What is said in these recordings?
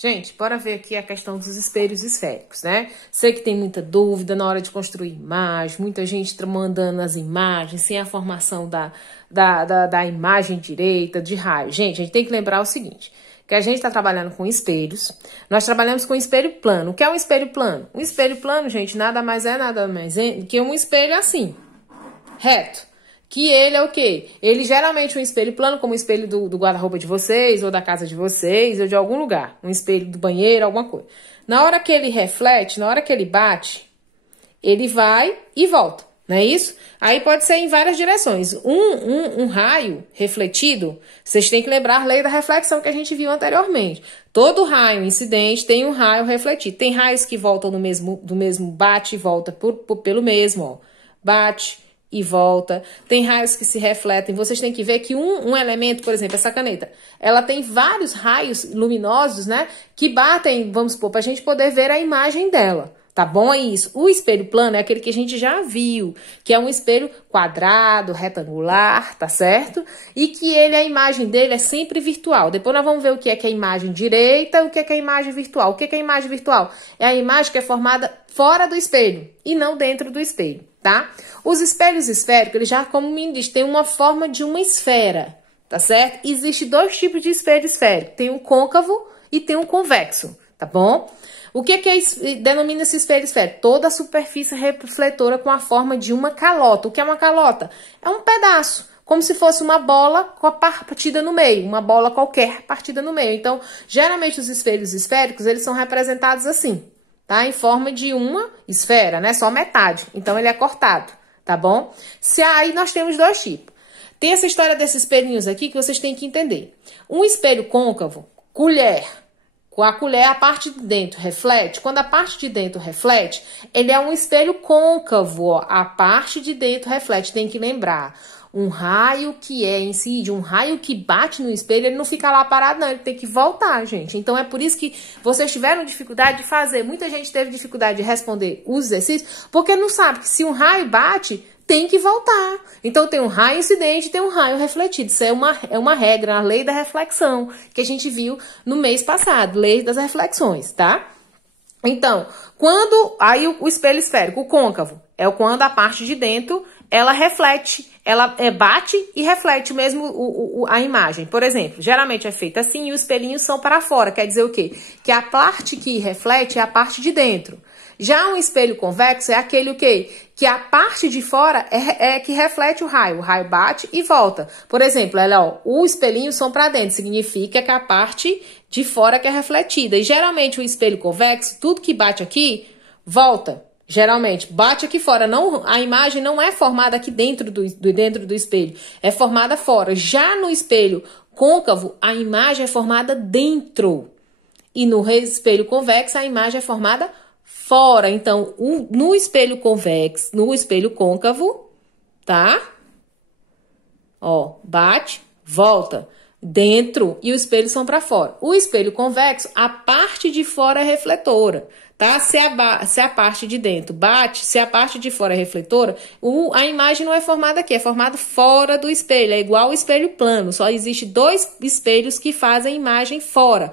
Gente, bora ver aqui a questão dos espelhos esféricos, né? Sei que tem muita dúvida na hora de construir imagem, muita gente mandando as imagens sem a formação da imagem direita, de raio. Gente, a gente tem que lembrar o seguinte, que a gente está trabalhando com espelhos, nós trabalhamos com espelho plano. O que é um espelho plano? Um espelho plano, gente, nada mais é que um espelho assim, reto. Que ele é o quê? Ele geralmente um espelho plano, como o espelho do guarda-roupa de vocês, ou da casa de vocês, ou de algum lugar. Um espelho do banheiro, alguma coisa. Na hora que ele reflete, na hora que ele bate, ele vai e volta, não é isso? Aí pode ser em várias direções. Um raio refletido, vocês têm que lembrar a lei da reflexão que a gente viu anteriormente. Todo raio incidente tem um raio refletido. Tem raios que voltam do mesmo bate e volta pelo mesmo, ó. Bate e volta. Tem raios que se refletem. Vocês têm que ver que um elemento, por exemplo, essa caneta, ela tem vários raios luminosos, né, que batem, vamos supor, para a gente poder ver a imagem dela. Tá bom? É isso. O espelho plano é aquele que a gente já viu, que é um espelho quadrado, retangular, tá certo? E que a imagem dele é sempre virtual. Depois nós vamos ver o que é a imagem direita e o que é a imagem virtual. O que é a imagem virtual? É a imagem que é formada fora do espelho e não dentro do espelho, tá? Os espelhos esféricos, eles já, como me diz, tem uma forma de uma esfera, tá certo? Existem dois tipos de espelho esférico. Tem um côncavo e tem um convexo, tá bom? O que denomina-se espelho esférico? Toda a superfície refletora com a forma de uma calota. O que é uma calota? É um pedaço, como se fosse uma bola com a partida no meio, uma bola qualquer partida no meio. Então, geralmente os espelhos esféricos, eles são representados assim, tá? Em forma de uma esfera, né? Só metade. Então, ele é cortado, tá bom? Aí nós temos dois tipos. Tem essa história desses espelhinhos aqui que vocês têm que entender. Um espelho côncavo, colher. Com a colher, a parte de dentro reflete. Quando a parte de dentro reflete, ele é um espelho côncavo, ó. A parte de dentro reflete. Tem que lembrar. Um raio que incide, um raio que bate no espelho, ele não fica lá parado, não. Ele tem que voltar, gente. Então, é por isso que vocês tiveram dificuldade de fazer. Muita gente teve dificuldade de responder os exercícios, porque não sabe que se um raio bate, tem que voltar. Então, tem um raio incidente e tem um raio refletido. Isso é uma regra, a lei da reflexão, que a gente viu no mês passado, lei das reflexões, tá? Então, aí o espelho esférico, o côncavo, é quando a parte de dentro, ela reflete, ela bate e reflete mesmo a imagem. Por exemplo, geralmente é feito assim e os espelhinhos são para fora. Quer dizer o quê? Que a parte que reflete é a parte de dentro. Já um espelho convexo é aquele o quê? Que a parte de fora é que reflete o raio bate e volta. Por exemplo, o espelhinho são para dentro, significa que a parte de fora que é refletida. E geralmente o espelho convexo, tudo que bate aqui, volta. Geralmente, bate aqui fora. A imagem não é formada aqui dentro do espelho, é formada fora. Já no espelho côncavo, a imagem é formada dentro. E no espelho convexo, a imagem é formada fora. Então, no espelho convexo, no espelho côncavo, tá? Ó, bate, volta, dentro e o espelho são para fora. O espelho convexo, a parte de fora é refletora, tá? Se a parte de dentro bate, se a parte de fora é refletora, a imagem não é formada aqui, é formada fora do espelho. É igual ao espelho plano, só existe dois espelhos que fazem imagem fora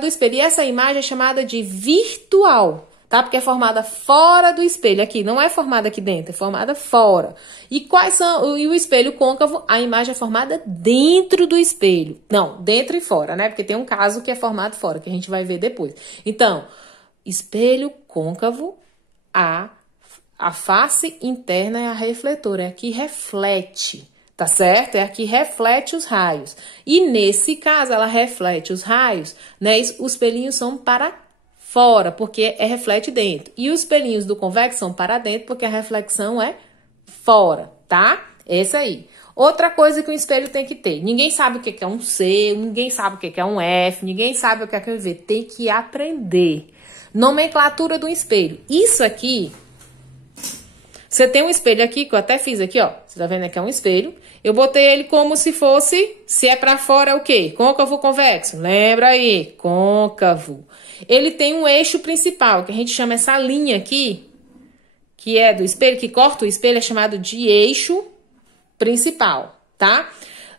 do espelho. E essa imagem é chamada de virtual, tá? Porque é formada fora do espelho. Aqui não é formada aqui dentro, é formada fora. E o espelho côncavo, a imagem é formada dentro do espelho. Não, dentro e fora, né? Porque tem um caso que é formado fora, que a gente vai ver depois. Então, espelho côncavo, a face interna é a refletora, é a que reflete, tá certo? É a que reflete os raios. E nesse caso, ela reflete os raios, né? Os pelinhos são para fora, porque reflete dentro. E os pelinhos do convexo são para dentro, porque a reflexão é fora, tá? Essa aí. Outra coisa que o espelho tem que ter. Ninguém sabe o que é um C, ninguém sabe o que é um F, ninguém sabe o que é um V. Tem que aprender. Nomenclatura do espelho. Isso aqui, você tem um espelho aqui, que eu até fiz aqui, ó. Você tá vendo aqui? É um espelho. Eu botei ele como se fosse, se é pra fora é o quê? Côncavo ou convexo? Lembra aí, côncavo. Ele tem um eixo principal, que a gente chama essa linha aqui, que é do espelho, que corta o espelho, é chamado de eixo principal, tá?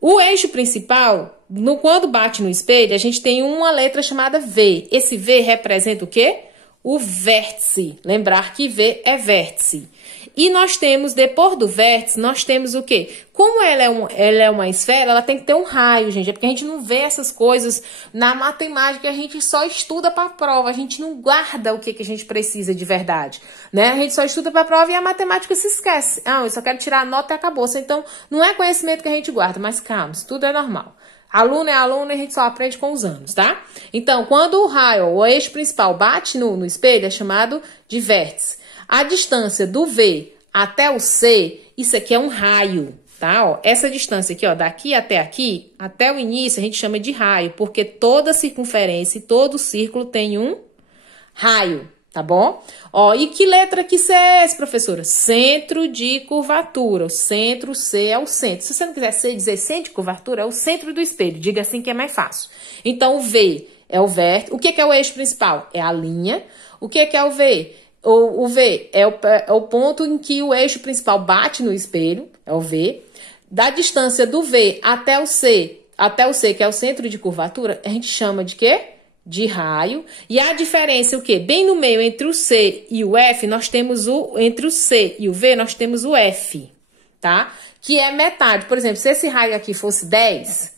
O eixo principal, quando bate no espelho, a gente tem uma letra chamada V. Esse V representa o quê? O vértice. Lembrar que V é vértice. E nós temos, depois do vértice, nós temos o quê? Como ela é uma esfera, ela tem que ter um raio, gente. É porque a gente não vê essas coisas na matemática, a gente só estuda para a prova. A gente não guarda o que a gente precisa de verdade, né? A gente só estuda para a prova e a matemática se esquece. Ah, eu só quero tirar a nota e acabou. Então, não é conhecimento que a gente guarda, mas calma, isso tudo é normal. Aluno é aluno e a gente só aprende com os anos, tá? Então, quando o raio, o eixo principal, bate no espelho, é chamado de vértice. A distância do V até o C, isso aqui é um raio, tá? Ó, essa distância aqui, ó, daqui até aqui, até o início, a gente chama de raio, porque toda circunferência e todo círculo tem um raio, tá bom? Ó, e que letra que C é essa, professora? Centro de curvatura. O centro, C é o centro. Se você não quiser dizer centro de curvatura, é o centro do espelho. Diga assim que é mais fácil. Então, o V é o vértice. O que é o eixo principal? É a linha. O que é o V? O V é o ponto em que o eixo principal bate no espelho, é o V. Da distância do V até o C, que é o centro de curvatura, a gente chama de quê? De raio. E a diferença é o quê? Bem no meio entre o C e o F, nós temos entre o C e o V, nós temos o F, tá? Que é metade. Por exemplo, se esse raio aqui fosse 10,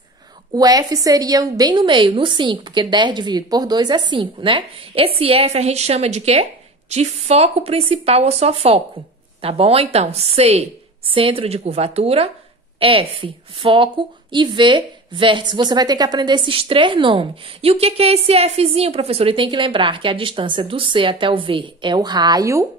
o F seria bem no meio, no 5, porque 10 dividido por 2 é 5, né? Esse F a gente chama de quê? De foco principal ou só foco, tá bom? Então, C, centro de curvatura, F, foco e V, vértice. Você vai ter que aprender esses 3 nomes. E o que é esse Fzinho, professor? Ele tem que lembrar que a distância do C até o V é o raio,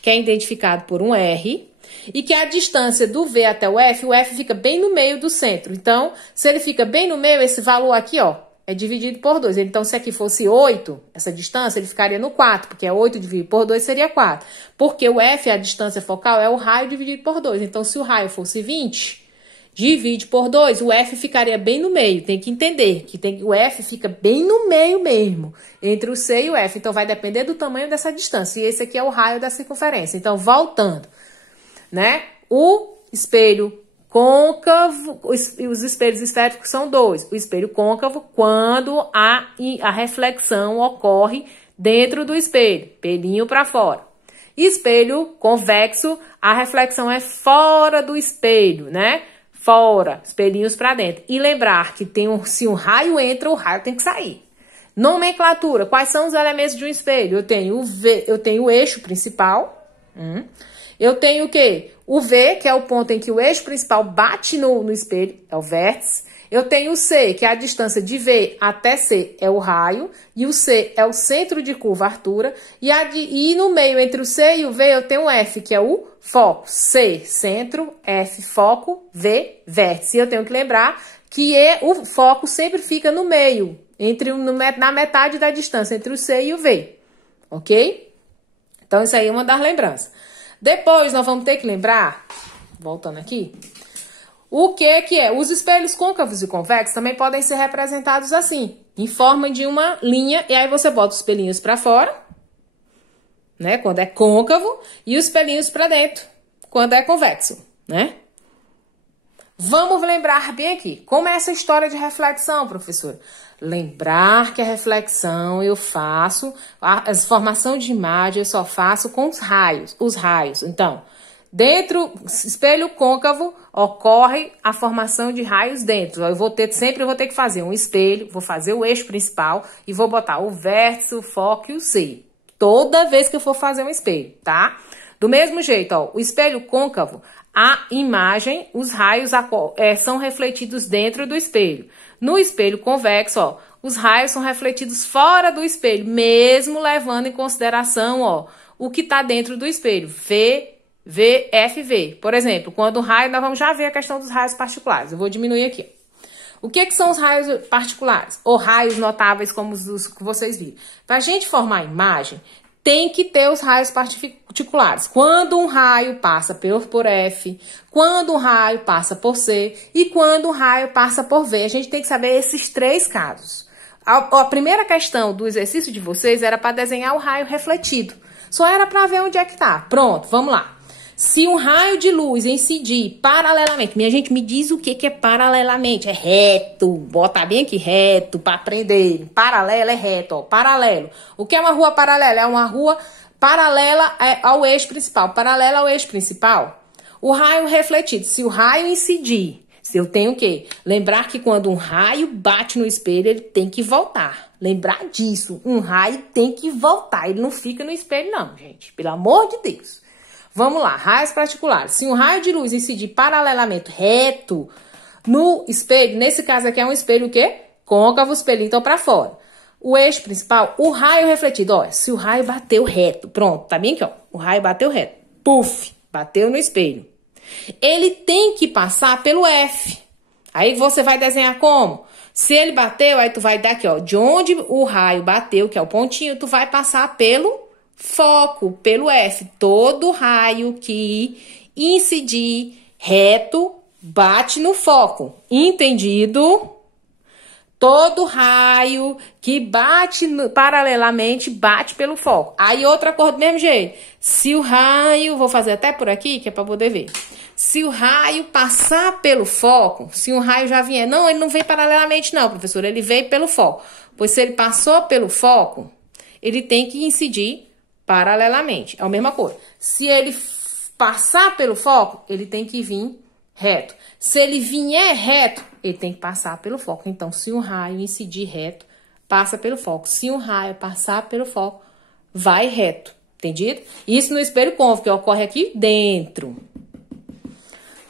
que é identificado por um R, e que a distância do V até o F fica bem no meio do centro. Então, se ele fica bem no meio, esse valor aqui, ó, é dividido por 2. Então, se aqui fosse 8, essa distância, ele ficaria no 4, porque 8 dividido por 2 seria 4. Porque o F, a distância focal, é o raio dividido por 2. Então, se o raio fosse 20, divide por 2, o F ficaria bem no meio. Tem que entender que o F fica bem no meio mesmo, entre o C e o F. Então, vai depender do tamanho dessa distância. E esse aqui é o raio da circunferência. Então, voltando, né? O espelho côncavo, os espelhos esféricos são 2. O espelho côncavo, quando a reflexão ocorre dentro do espelho, pelinho para fora. Espelho convexo, a reflexão é fora do espelho, né? Fora, espelhinhos para dentro. E lembrar que se um raio entra, o raio tem que sair. Nomenclatura, quais são os elementos de um espelho? Eu tenho o eixo principal. Eu tenho o quê? O V, que é o ponto em que o eixo principal bate no espelho, é o vértice. Eu tenho o C, que é a distância de V até C, é o raio. E o C é o centro de curvatura. E no meio, entre o C e o V, eu tenho o F, que é o foco. C, centro, F, foco, V, vértice. E eu tenho que lembrar que o foco sempre fica no meio, na metade da distância entre o C e o V. Ok? Então, isso aí é uma das lembranças. Depois, nós vamos ter que lembrar, voltando aqui, o que é? Os espelhos côncavos e convexos também podem ser representados assim, em forma de uma linha, e aí você bota os pelinhos para fora, né, quando é côncavo, e os pelinhos para dentro, quando é convexo, né? Vamos lembrar bem aqui, como é essa história de reflexão, professora? Lembrar que a reflexão eu faço, a formação de imagem eu só faço com os raios. Então, dentro do espelho côncavo ocorre a formação de raios dentro. Sempre vou ter que fazer um espelho, vou fazer o eixo principal e vou botar o vértice, o foco e o C. Toda vez que eu for fazer um espelho, tá? Do mesmo jeito, ó, o espelho côncavo, a imagem, os raios são refletidos dentro do espelho. No espelho convexo, ó, os raios são refletidos fora do espelho, mesmo levando em consideração, ó, o que está dentro do espelho. V, F, V. Por exemplo, quando o raio, nós vamos já ver a questão dos raios particulares. Eu vou diminuir aqui. O que são os raios particulares? Ou raios notáveis, como os que vocês viram? Para a gente formar a imagem, tem que ter os raios particulares. Quando um raio passa por F, quando um raio passa por C e quando um raio passa por V. A gente tem que saber esses 3 casos. A primeira questão do exercício de vocês era para desenhar o raio refletido. Só era para ver onde é que tá. Pronto, vamos lá. Se um raio de luz incidir paralelamente, minha gente, me diz o que é paralelamente. É reto, bota bem aqui, reto, para aprender. Paralelo é reto, ó, paralelo. O que é uma rua paralela? É uma rua paralela ao eixo principal. Paralela ao eixo principal, o raio refletido. Se o raio incidir, se eu tenho o quê? Lembrar que quando um raio bate no espelho, ele tem que voltar. Lembrar disso, um raio tem que voltar. Ele não fica no espelho não, gente. Pelo amor de Deus. Vamos lá, raios particulares. Se um raio de luz incidir paralelamente reto no espelho, nesse caso aqui é um espelho o quê? Côncavo, espelho então para fora. O eixo principal, o raio refletido, ó, se o raio bateu reto, pronto, tá bem aqui, ó, o raio bateu reto, puf, bateu no espelho. Ele tem que passar pelo F. Aí você vai desenhar como? Se ele bateu, aí tu vai dar aqui, ó, de onde o raio bateu, que é o pontinho, tu vai passar pelo foco, pelo F. Todo raio que incidir reto bate no foco. Entendido? Todo raio que bate paralelamente bate pelo foco. Aí outra cor do mesmo jeito. Se o raio, vou fazer até por aqui, que é para poder ver. Se o raio passar pelo foco, se um raio já vier... Não, ele não vem paralelamente não, professor. Ele veio pelo foco. Pois se ele passou pelo foco, ele tem que incidir paralelamente. É a mesma cor. Se ele passar pelo foco, ele tem que vir reto. Se ele vier reto, ele tem que passar pelo foco. Então, se um raio incidir reto, passa pelo foco. Se um raio passar pelo foco, vai reto. Entendido? Isso no espelho côncavo, que ocorre aqui dentro.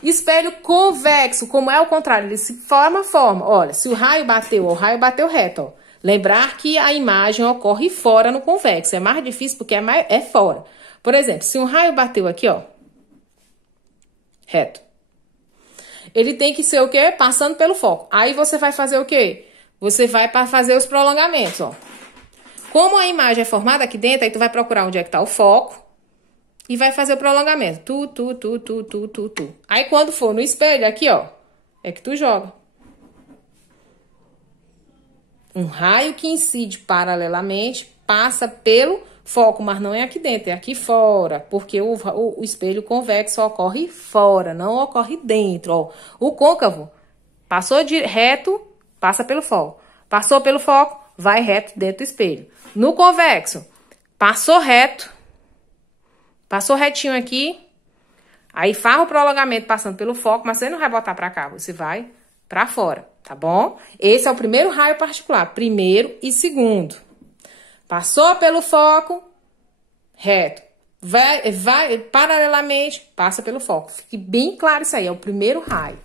Espelho convexo, como é o contrário, ele se forma. Olha, se o raio bateu reto, ó. Lembrar que a imagem ocorre fora no convexo. É mais difícil porque é fora. Por exemplo, se um raio bateu aqui, ó, reto. Ele tem que ser o quê? Passando pelo foco. Aí você vai fazer o quê? Você vai para fazer os prolongamentos, ó. Como a imagem é formada aqui dentro, aí tu vai procurar onde é que tá o foco e vai fazer o prolongamento. Tu. Aí quando for no espelho, aqui, ó, é que tu joga. Um raio que incide paralelamente passa pelo foco, mas não é aqui dentro, é aqui fora, porque o espelho convexo ocorre fora, não ocorre dentro. Ó. O côncavo passou de reto, passa pelo foco. Passou pelo foco, vai reto dentro do espelho. No convexo, passou reto, passou retinho aqui, aí faz o prolongamento passando pelo foco, mas você não vai botar para cá, você vai para fora, tá bom? Esse é o primeiro raio particular, primeiro e segundo. Passou pelo foco, reto. Vai paralelamente, passa pelo foco. Fique bem claro isso aí, é o primeiro raio.